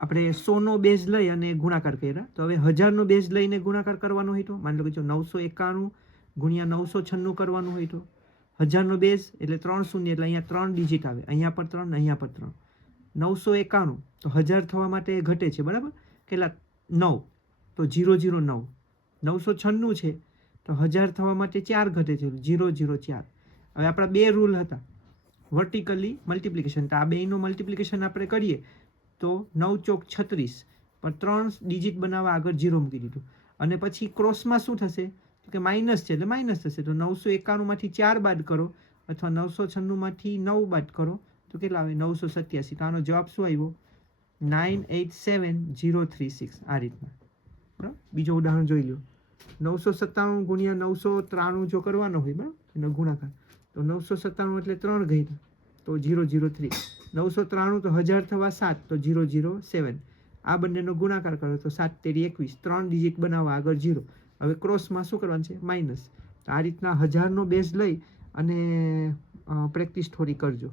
આપણે 100નો બેઝ લઈ અને ગુણાકાર કર્યા. તો હવે 1000નો બેઝ લઈને ગુણાકાર કરવાનો હોય તો માની લો કે જો 991 ગુણ્યા 996 કરવાનું હોય તો 1000નો બેઝ એટલે 3 શૂન્ય એટલે અહીંયા 3 ડિજિટ આવે. અહીંયા પર 3 અહીંયા પર 3. 991 તો 1000 થવા માટે ઘટે છે, બરાબર? કેટલા? 9 તો 009. 996 છે તો 1000 થવા માટે 4 ઘટે છે, 004. હવે આપણા બે રૂલ હતા વર્ટિકલી મલ્ટિપ્લિકેશન. તો આ બેયનું મલ્ટિપ્લિકેશન આપણે કરીએ તો 9 ચોક 36 પણ 3 ડિજિટ બનાવવા આગળ 0 મૂકી દીધું. અને પછી ક્રોસમાં શું થશે તો કે માઇનસ છે એટલે માઇનસ થશે. તો 991માંથી 4 બાદ કરો અથવા 996માંથી 9 બાદ કરો તો કેટલા આવે? 987. તો આનો જવાબ શું આવ્યો? 987036. આ રીતના, બરાબર? બીજો ઉદાહરણ જોઈ લો. 997 ગુણ્યા 993 જો કરવાનો હોય, બરાબર, એનો ગુણાકાર, તો 997 એટલે 3 ગયા તો 003. 993 તો 1000 થવા 7 તો 007. આ બંનેનો ગુણાકાર કરો તો 7 તેરી 21. 3 ડિજિટ બનાવવા આગળ 0. હવે ક્રોસમાં શું કરવાનું છે? માઇનસ. તો આ રીતના 1000નો બેઝ લઈ અને પ્રેક્ટિસ થોડી કરજો.